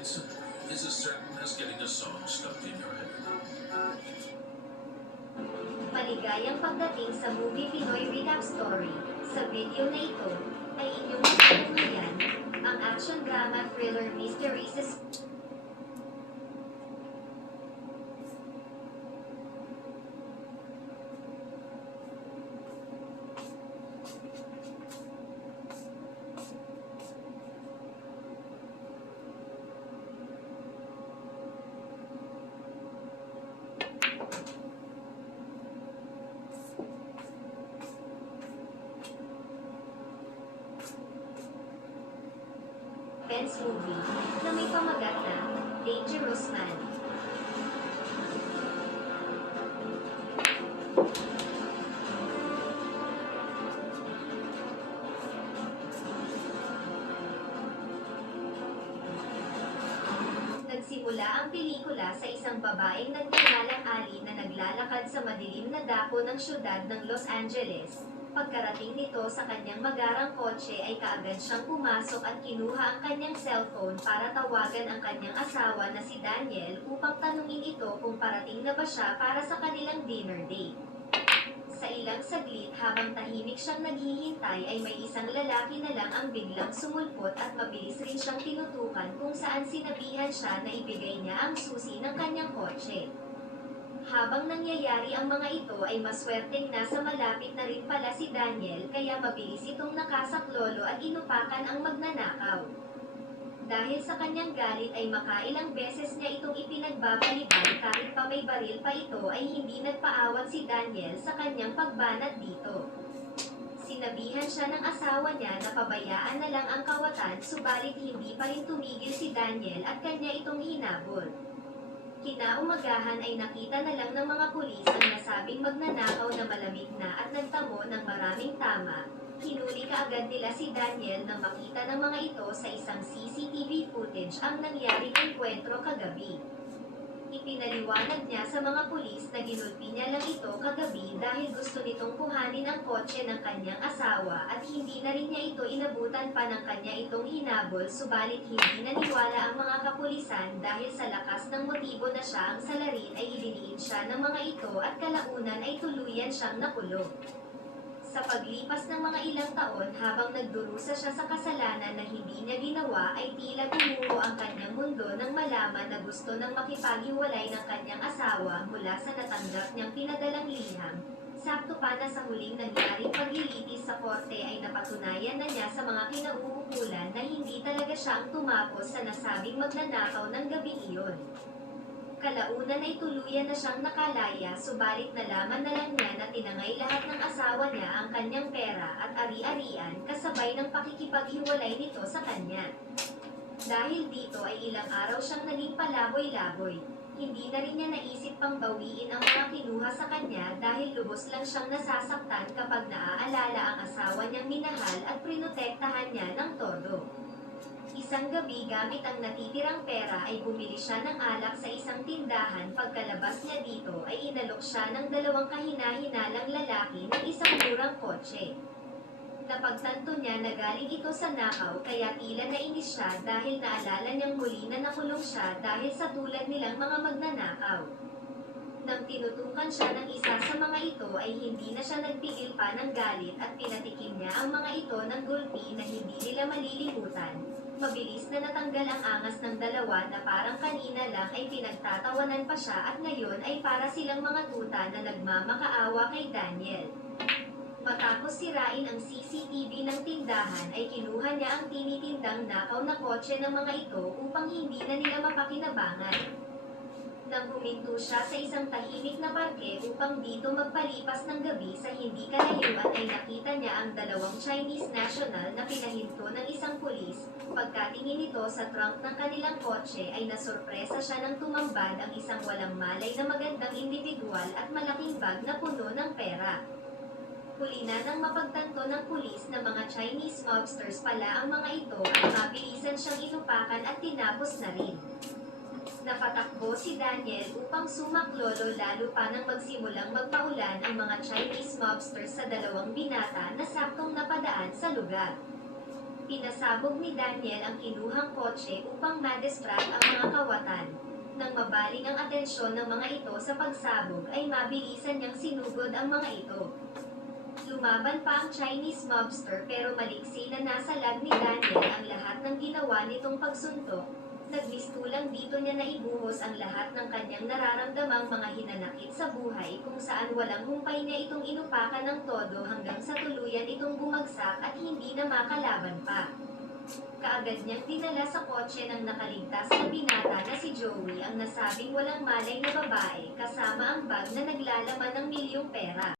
It's as certain as getting a song stuck in your head. Maligayang pagdating sa Movie Pinoy Recap Story. Sa video na ito, ay inyong matutunghayan ang action drama thriller mystery suspense. Movie na may pamagat na Dangerous Man. Nagsimula ang pelikula sa isang babaeng nagngangalang Ali na naglalakad sa madilim na dako ng syudad ng Los Angeles. Pagkarating nito sa kanyang magarang kotse ay kaagad siyang pumasok at kinuha ang kanyang cellphone para tawagan ang kanyang asawa na si Daniel upang tanungin ito kung parating na ba siya para sa kanilang dinner date. Sa ilang saglit habang tahimik siyang naghihintay ay may isang lalaki na lang ang biglang sumulpot at mabilis rin siyang tinutukan kung saan sinabihan siya na ibigay niya ang susi ng kanyang kotse. Habang nangyayari ang mga ito ay maswerteng nasa malapit na rin pala si Daniel kaya mabilis itong nakasaklolo at inupakan ang magnanakaw. Dahil sa kanyang galit ay makailang beses niya itong ipinagbabalikan kahit pa may baril pa ito ay hindi nagpaawat si Daniel sa kanyang pagbanat dito. Sinabihan siya ng asawa niya na pabayaan na lang ang kawatan subalit hindi pa rin tumigil si Daniel at kanya itong hinabol. Kinaumagahan ay nakita na lang ng mga pulis ang nasabing magnanakaw na malamig na at nagtamo ng maraming tama. Hinuli kaagad nila si Daniel nang makita ng mga ito sa isang CCTV footage ang nangyaring engkwentro kagabi. Ipinaliwanag niya sa mga pulis na ginulpi niya lang ito kagabi dahil gusto nitong kuhanin ang kotse ng kanyang asawa at hindi na rin niya ito inabutan pa ng kanya itong hinabol subalit hindi naniwala ang mga kapulisan dahil sa lakas ng motibo na siya ang salarin ay idiniin siya ng mga ito at kalaunan ay tuluyan siyang nakulong. Sa paglipas ng mga ilang taon habang nagdurusa siya sa kasalanan na hindi niya ginawa ay tila gumuho ang kanyang mundo nang malaman na gusto nang makipaghiwalay ng kanyang asawa mula sa natanggap niyang pinadalang liham. Sakto pa na sa huling nangyaring paglilitis sa korte ay napatunayan na niya sa mga kinauukulan na hindi talaga siya ang tumapos sa nasabing magnanakaw ng gabing iyon. Kalaunan ay tuluyan na siyang nakalaya subalit nalaman na lang niya na tinangay lahat ng asawa niya ang kanyang pera at ari-arian kasabay ng pakikipaghiwalay nito sa kanya. Dahil dito ay ilang araw siyang naging palaboy-laboy. Hindi na rin niya naisip pang bawiin ang mga kinuha sa kanya dahil lubos lang siyang nasasaktan kapag naaalala ang asawa niyang minahal at prinotektahan niya ng todo. Isang gabi gamit ang natitirang pera ay bumili siya ng alak sa isang tindahan pagkalabas niya dito ay inalok siya ng dalawang kahina-hinalang lalaki ng isang murang kotse. Napagtanto niya na galing ito sa nakaw kaya tila nainis siya dahil naalala niyang muli na nakulong siya dahil sa tulad nilang mga magnanakaw. Nang tinutukan siya ng isa sa mga ito ay hindi na siya nagpigil pa ng galit at pinatikim niya ang mga ito ng gulpi na hindi nila malilimutan. Mabilis na natanggal ang angas ng dalawa na parang kanina lang ay pinagtatawanan pa siya at ngayon ay para silang mga tuta na nagmamakaawa kay Daniel. Matapos sirain ang CCTV ng tindahan ay kinuha niya ang tinitindang nakaw na kotse ng mga ito upang hindi na nila mapakinabangan. Nang huminto siya sa isang tahimik na parke upang dito magpalipas ng gabi sa hindi kalayuan ay nakita niya ang dalawang Chinese national na pinahinto ng isang pulis. Pagkatingin nito sa trunk ng kanilang kotse ay nasurpresa siya nang tumambad ang isang walang malay na magandang indibidwal at malaking bag na puno ng pera. Huli na nang mapagtanto ng pulis na mga Chinese mobsters pala ang mga ito at mabilisan siyang inupakan at tinapos na rin. Napatakbo si Daniel upang sumaklolo lalo pa nang magsimulang magpaulan ang mga Chinese mobsters sa dalawang binata na saktong napadaan sa lugar. Pinasabog ni Daniel ang kinuhang kotse upang ma-distract ang mga kawatan. Nang mabaling ang atensyon ng mga ito sa pagsabog ay mabilisan niyang sinugod ang mga ito. Lumaban pa ang Chinese mobster pero maliksi na nasa lag ni Daniel ang lahat ng ginawa nitong pagsuntok. Nagmistulang dito niya naibuhos ang lahat ng kanyang nararamdamang mga hinanakit sa buhay kung saan walang humpay niya itong inupakan ng todo hanggang sa tuluyan itong bumagsak at hindi na makalaban pa. Kaagad niyang dinala sa kotse ng nakaligtas na binata na si Joey ang nasabing walang malay na babae kasama ang bag na naglalaman ng milyong pera.